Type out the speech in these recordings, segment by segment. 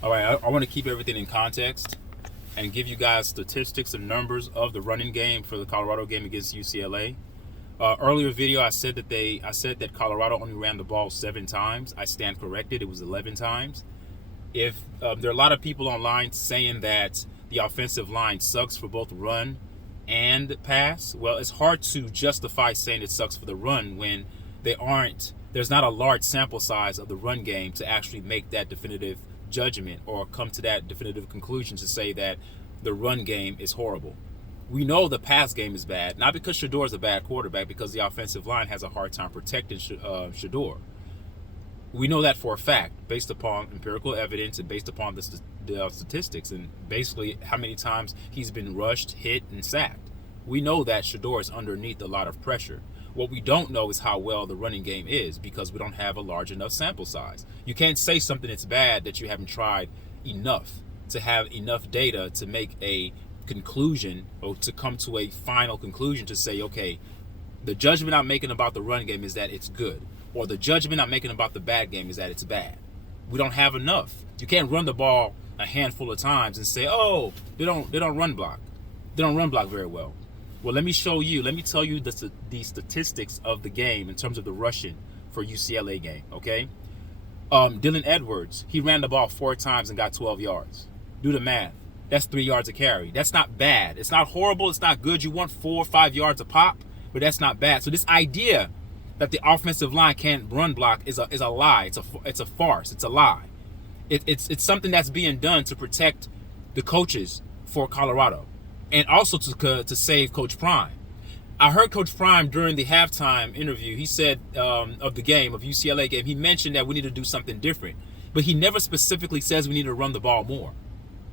All right, I want to keep everything in context and give you guys statistics and numbers of the running game for the Colorado game against UCLA. Earlier video, I said that Colorado only ran the ball 7 times. I stand corrected; it was 11 times. If there are a lot of people online saying that the offensive line sucks for both run and pass, well, it's hard to justify saying it sucks for the run when there's not a large sample size of the run game to actually make that definitive judgment or come to that definitive conclusion to say that the run game is horrible. We know the pass game is bad, not because Shedeur is a bad quarterback, because the offensive line has a hard time protecting Shedeur. We know that for a fact, based upon empirical evidence and based upon the statistics and basically how many times he's been rushed, hit, and sacked. We know that Shedeur is underneath a lot of pressure. What we don't know is how well the running game is because we don't have a large enough sample size. You can't say something that's bad that you haven't tried enough to have enough data to make a conclusion or to come to a final conclusion to say, okay, the judgment I'm making about the run game is that it's good, or the judgment I'm making about the bad game is that it's bad. We don't have enough. You can't run the ball a handful of times and say, oh, they don't run block. They don't run block very well. Well, let me show you. Let me tell you the statistics of the game in terms of the rushing for UCLA game. Okay, Dylan Edwards, he ran the ball 4 times and got 12 yards. Do the math. That's 3 yards a carry. That's not bad. It's not horrible. It's not good. You want 4 or 5 yards a pop, but that's not bad. So this idea that the offensive line can't run block is a lie. It's a farce. It's a lie. It's something that's being done to protect the coaches for Colorado, and also to save Coach Prime. I heard Coach Prime during the halftime interview. He said of the game, of UCLA game, he mentioned that we need to do something different, but he never specifically says we need to run the ball more.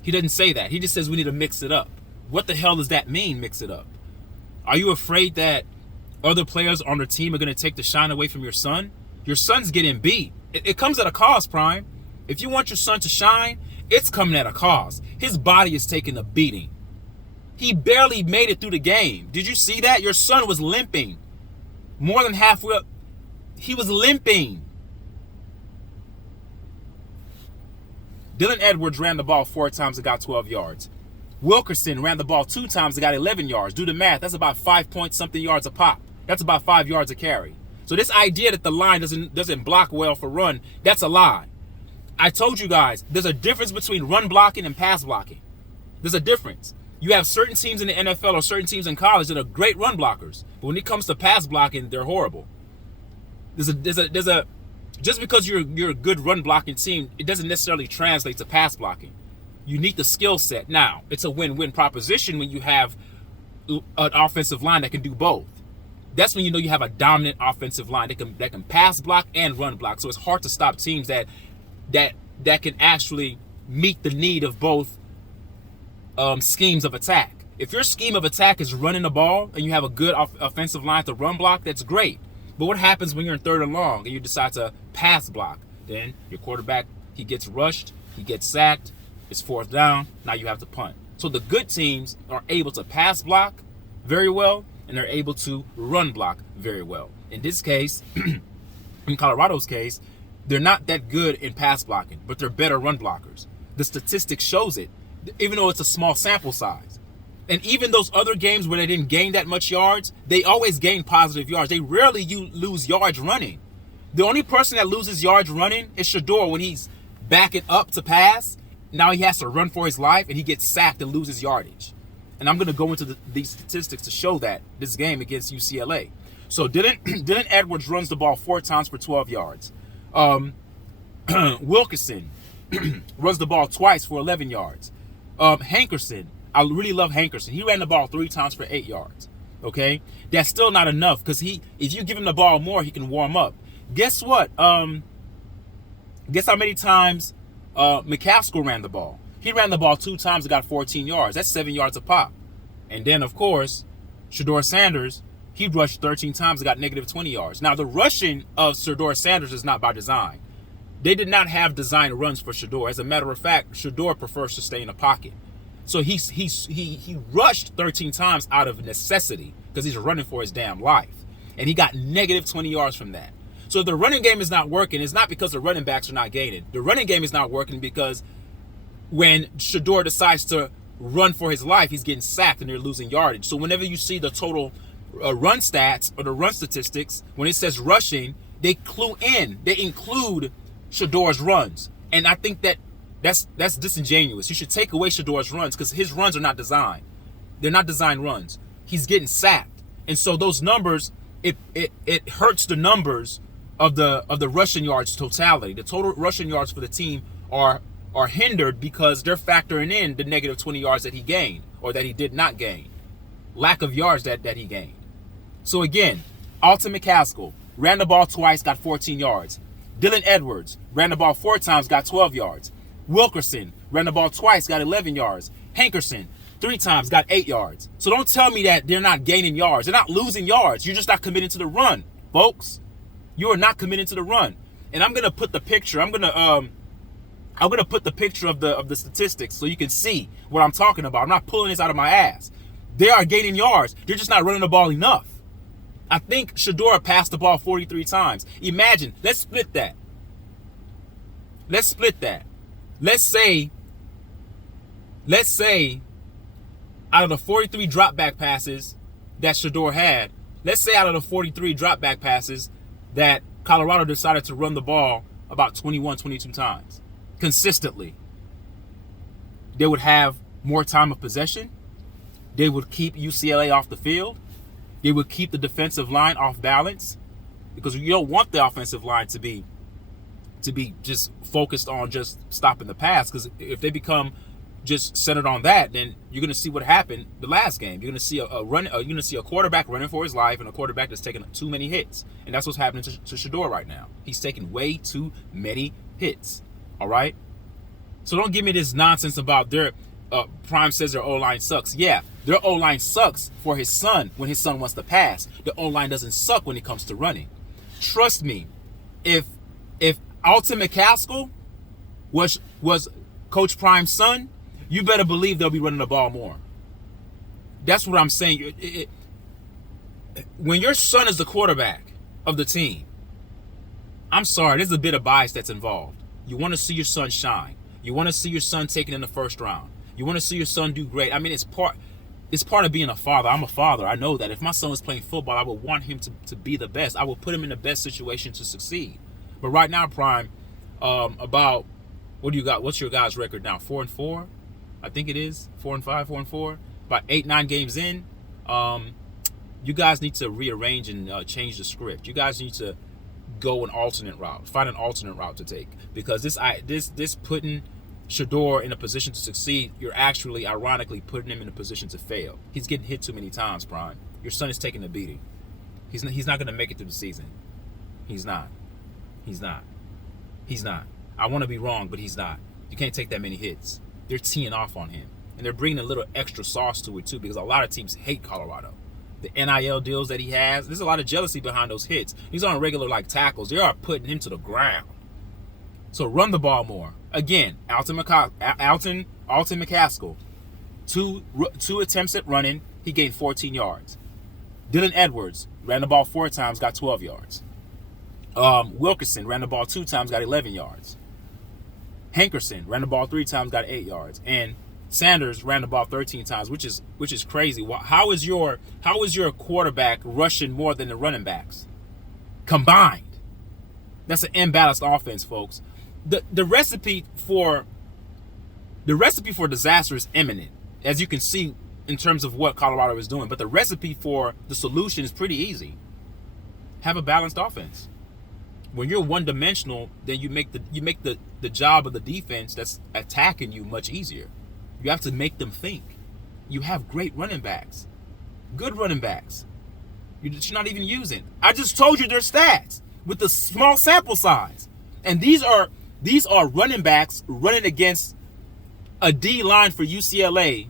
He doesn't say that. He just says we need to mix it up. What the hell does that mean, mix it up? Are you afraid that other players on the team are going to take the shine away from your son? Your son's getting beat. It comes at a cost, Prime. If you want your son to shine, it's coming at a cost. His body is taking a beating. He barely made it through the game. Did you see that? Your son was limping. More than halfway up, he was limping. Dylan Edwards ran the ball 4 times and got 12 yards. Wilkerson ran the ball 2 times and got 11 yards. Do the math. That's about 5-point-something yards a pop. That's about 5 yards a carry. So this idea that the line doesn't block well for run, that's a lie. I told you guys, there's a difference between run blocking and pass blocking. There's a difference. You have certain teams in the NFL or certain teams in college that are great run blockers, but when it comes to pass blocking, they're horrible. Just because you're a good run blocking team, it doesn't necessarily translate to pass blocking. You need the skill set. Now, it's a win-win proposition when you have an offensive line that can do both. That's when you know you have a dominant offensive line that can pass block and run block. So it's hard to stop teams that can actually meet the need of both schemes of attack. If your scheme of attack is running the ball and you have a good offensive line to run block, that's great. But what happens when you're in 3rd and long and you decide to pass block? Then your quarterback, he gets rushed, he gets sacked, it's 4th down, now you have to punt. So the good teams are able to pass block very well, and they're able to run block very well. In this case, in Colorado's case, they're not that good in pass blocking, but they're better run blockers. The statistics shows it, even though it's a small sample size. And even those other games where they didn't gain that much yards, they always gain positive yards. They rarely lose yards running. The only person that loses yards running is Shedeur when he's backing up to pass. Now he has to run for his life, and he gets sacked and loses yardage. And I'm going to go into these statistics to show that this game against UCLA. So Dylan Edwards runs the ball 4 times for 12 yards. Wilkerson runs the ball twice for 11 yards. Hankerson, I really love Hankerson. He ran the ball 3 times for 8 yards. Okay? That's still not enough because if you give him the ball more, he can warm up. Guess what? Guess how many times McCaskill ran the ball? He ran the ball 2 times and got 14 yards. That's 7 yards a pop. And then, of course, Shedeur Sanders, he rushed 13 times and got negative 20 yards. Now, the rushing of Shedeur Sanders is not by design. They did not have designed runs for Shedeur. As a matter of fact, Shedeur prefers to stay in the pocket. So he rushed 13 times out of necessity because he's running for his damn life. And he got negative 20 yards from that. So if the running game is not working, it's not because the running backs are not gaining. The running game is not working because when Shedeur decides to run for his life, he's getting sacked and they're losing yardage. So whenever you see the total run stats or the run statistics, when it says rushing, they include Shedeur's runs. And I think that's disingenuous. You should take away Shedeur's runs because his runs are not designed. They're not designed runs. He's getting sacked. And so those numbers, it hurts the numbers of the rushing yards totality. The total rushing yards for the team are hindered because they're factoring in the negative 20 yards that he gained or that he did not gain. Lack of yards that he gained. So again, Alton McCaskill ran the ball twice, got 14 yards. Dylan Edwards ran the ball 4 times, got 12 yards. Wilkerson ran the ball twice, got 11 yards. Hankerson 3 times, got 8 yards. So don't tell me that they're not gaining yards. They're not losing yards. You're just not committing to the run, folks. You are not committing to the run. And I'm gonna put the picture. I'm gonna put the picture of the statistics so you can see what I'm talking about. I'm not pulling this out of my ass. They are gaining yards. They're just not running the ball enough. I think Shedeur passed the ball 43 times. Imagine, let's split that. Let's say out of the 43 drop back passes that Shedeur had, let's say out of the 43 drop back passes that Colorado decided to run the ball about 21, 22 times consistently. They would have more time of possession. They would keep UCLA off the field. They would keep the defensive line off balance because you don't want the offensive line to be just focused on just stopping the pass, because if they become just centered on that, then you're going to see what happened the last game. You're going to see you're going to see a quarterback running for his life and a quarterback that's taking too many hits. And that's what's happening to Shedeur right now. He's taking way too many hits. All right? So don't give me this nonsense about their Prime says their O-line sucks. Yeah, their O-line sucks for his son when his son wants to pass. The O-line doesn't suck when it comes to running. Trust me, if Alton McCaskill was Coach Prime's son, you better believe they'll be running the ball more. That's what I'm saying. When your son is the quarterback of the team, I'm sorry, there's a bit of bias that's involved. You want to see your son shine. You want to see your son taken in the first round. You want to see your son do great. I mean, it's part of being a father. I'm a father. I know that. If my son was playing football, I would want him to be the best. I would put him in the best situation to succeed. But right now, Prime, about, what do you got? What's your guys' record now? 4-4? I think it is. 4-5, 4-4. About 8-9 games in. You guys need to rearrange and change the script. You guys need to go an alternate route. Find an alternate route to take. Because this putting Shedeur in a position to succeed, you're actually, ironically, putting him in a position to fail. He's getting hit too many times, Prime. Your son is taking a beating. He's not going to make it through the season. He's not. I want to be wrong, but he's not. You can't take that many hits. They're teeing off on him. And they're bringing a little extra sauce to it, too, because a lot of teams hate Colorado. The NIL deals that he has, there's a lot of jealousy behind those hits. He's on regular, tackles. They are putting him to the ground. So run the ball more. Again, Alton McCaskill, two attempts at running, he gained 14 yards. Dylan Edwards ran the ball 4 times, got 12 yards. Wilkerson ran the ball 2 times, got 11 yards. Hankerson ran the ball 3 times, got 8 yards. And Sanders ran the ball 13 times, which is crazy. How is your quarterback rushing more than the running backs combined? That's an imbalanced offense, folks. The recipe for disaster is imminent, as you can see in terms of what Colorado is doing. But the recipe for the solution is pretty easy. Have a balanced offense. When you're one-dimensional, then you make the job of the defense that's attacking you much easier. You have to make them think. You have great running backs, good running backs. You're not even using. I just told you their stats with the small sample size, and these are running backs running against a D line for UCLA.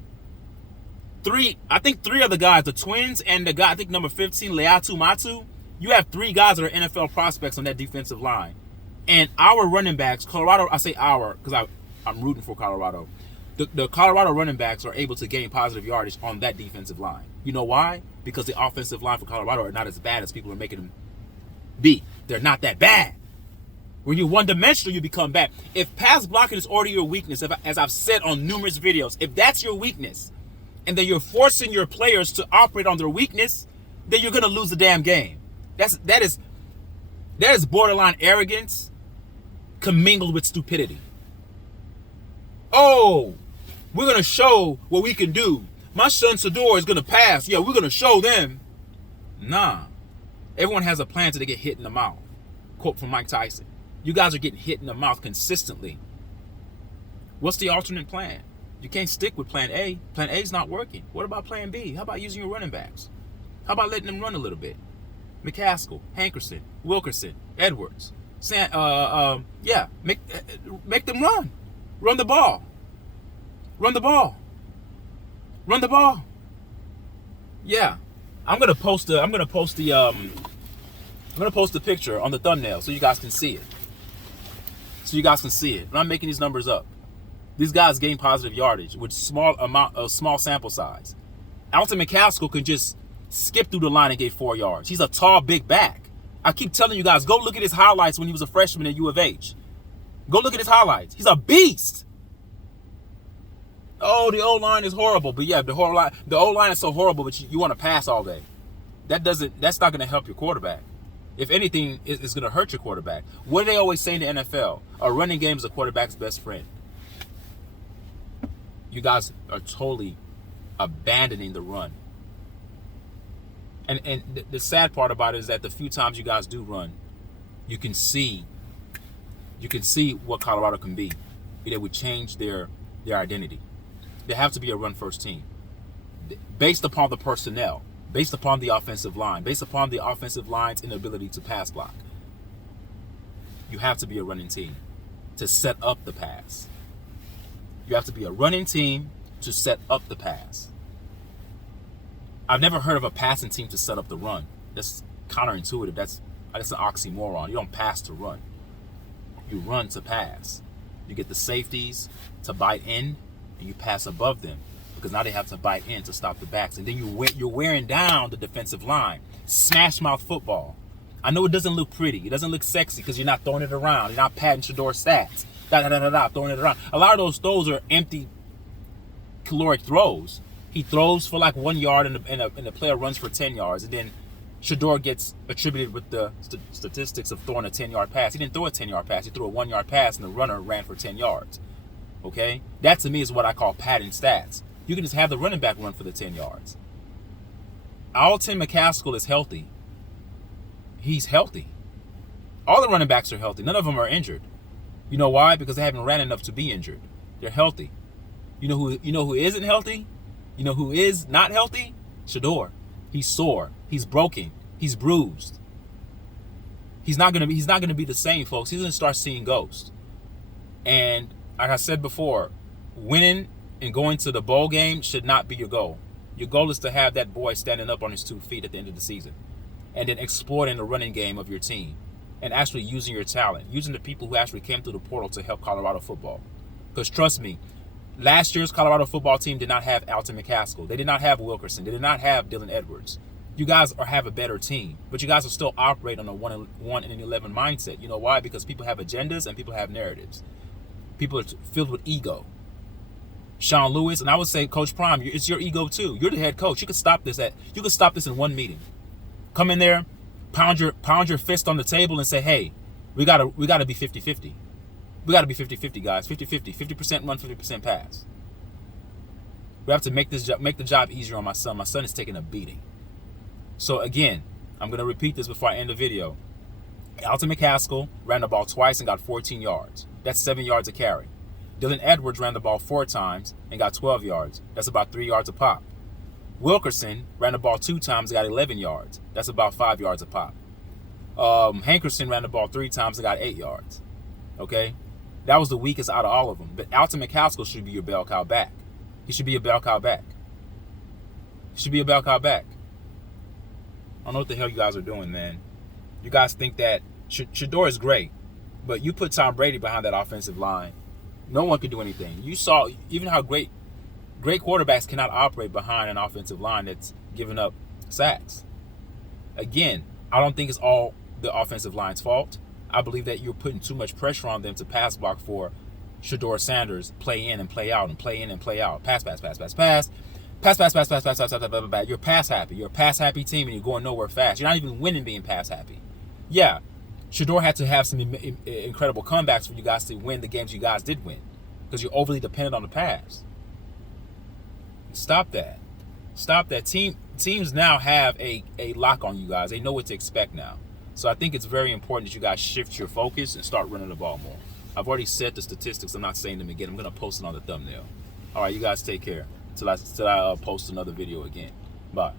I think three of the guys, the twins and the guy, I think number 15, Leatu Matu. You have 3 guys that are NFL prospects on that defensive line. And our running backs, Colorado, I say our because I'm rooting for Colorado. The Colorado running backs are able to gain positive yardage on that defensive line. You know why? Because the offensive line for Colorado are not as bad as people are making them be. They're not that bad. When you're one-dimensional, you become bad. If pass blocking is already your weakness, as I've said on numerous videos, if that's your weakness, and then you're forcing your players to operate on their weakness, then you're going to lose the damn game. That is borderline arrogance commingled with stupidity. Oh, we're going to show what we can do. My son Shedeur is going to pass. Yeah, we're going to show them. Nah. Everyone has a plan till they get hit in the mouth. Quote from Mike Tyson. You guys are getting hit in the mouth consistently. What's the alternate plan? You can't stick with plan A. Plan A is not working. What about plan B? How about using your running backs? How about letting them run a little bit? McCaskill, Hankerson, Wilkerson, Edwards. Make them run. Run the ball. Run the ball. Run the ball. Yeah. I'm gonna post the picture on the thumbnail so you guys can see it. And I'm making these numbers up. These guys gain positive yardage with small sample size. Alton McCaskill can just skip through the line and get 4 yards. He's a tall, big back. I keep telling you guys, go look at his highlights when he was a freshman at U of H. Go look at his highlights. He's a beast. Oh, the O-line is horrible. But yeah, the O-line is so horrible, but you want to pass all day. That's not going to help your quarterback. If anything, it's going to hurt your quarterback. What do they always say in the NFL? A running game is a quarterback's best friend. You guys are totally abandoning the run. And the sad part about it is that the few times you guys do run, you can see what Colorado can be. They would change their identity. They have to be a run-first team. Based upon the personnel, based upon the offensive line, based upon the offensive line's inability to pass block. You have to be a running team to set up the pass. You have to be a running team to set up the pass. I've never heard of a passing team to set up the run. That's counterintuitive. That's an oxymoron. You don't pass to run. You run to pass. You get the safeties to bite in, and you pass above them because now they have to bite in to stop the backs. And then you're wearing down the defensive line. Smash mouth football. I know it doesn't look pretty. It doesn't look sexy because you're not throwing it around. You're not patting Shedeur's stats. Throwing it around. A lot of those throws are empty caloric throws. He throws for like 1 yard and the player runs for 10 yards. And then Shedeur gets attributed with the statistics of throwing a 10-yard pass. He didn't throw a 10-yard pass. He threw a 1-yard pass and the runner ran for 10 yards. Okay? That to me is what I call padding stats. You can just have the running back run for the 10 yards. Alton McCaskill is healthy. He's healthy. All the running backs are healthy. None of them are injured. You know why? Because they haven't ran enough to be injured. They're healthy. You know who isn't healthy? You know who is not healthy? Shedeur. He's sore. He's broken. He's bruised. He's not gonna be the same, folks. He's gonna start seeing ghosts. And like I said before, winning and going to the bowl game should not be your goal. Your goal is to have that boy standing up on his 2 feet at the end of the season, and then exploiting the running game of your team, and actually using your talent, using the people who actually came through the portal to help Colorado football. Because trust me, last year's Colorado football team did not have Alton McCaskill. They did not have Wilkerson. They did not have Dylan Edwards. You guys have a better team, but you guys will still operate on a 1-11 mindset. You know why? Because people have agendas and people have narratives. People are filled with ego. Sean Lewis, and I would say Coach Prime, it's your ego too. You're the head coach. You could stop this in one meeting. Come in there, pound your fist on the table and say, hey, we gotta be 50-50. We gotta be 50-50, guys. 50-50. 50% run, 50% pass. We have to make the job easier on my son. My son is taking a beating. So again, I'm gonna repeat this before I end the video. Alton McCaskill ran the ball twice and got 14 yards. That's 7 yards a carry. Dylan Edwards ran the ball 4 times and got 12 yards. That's about 3 yards a pop. Wilkerson ran the ball 2 times and got 11 yards. That's about 5 yards a pop. Hankerson ran the ball 3 times and got 8 yards. Okay? That was the weakest out of all of them. But Alton McCaskill should be your bell cow back. He should be a bell cow back. He should be a bell cow back. I don't know what the hell you guys are doing, man. You guys think that Shedeur is great, but you put Tom Brady behind that offensive line, no one can do anything. You saw even how great quarterbacks cannot operate behind an offensive line that's giving up sacks. Again, I don't think it's all the offensive line's fault. I believe that you're putting too much pressure on them to pass block for Shedeur Sanders, play in and play out and play in and play out. Pass, pass, pass, pass, pass. Pass, pass, pass, pass, pass, pass, pass, pass, pass, pass. You're pass happy. You're a pass happy team and you're going nowhere fast. You're not even winning being pass happy. Yeah, Shedeur had to have some incredible comebacks for you guys to win the games you guys did win, because you're overly dependent on the pass. Stop that. Stop that. Teams now have a lock on you guys. They know what to expect now. So I think it's very important that you guys shift your focus and start running the ball more. I've already said the statistics. I'm not saying them again. I'm going to post it on the thumbnail. All right, you guys take care. Till I post another video again. Bye.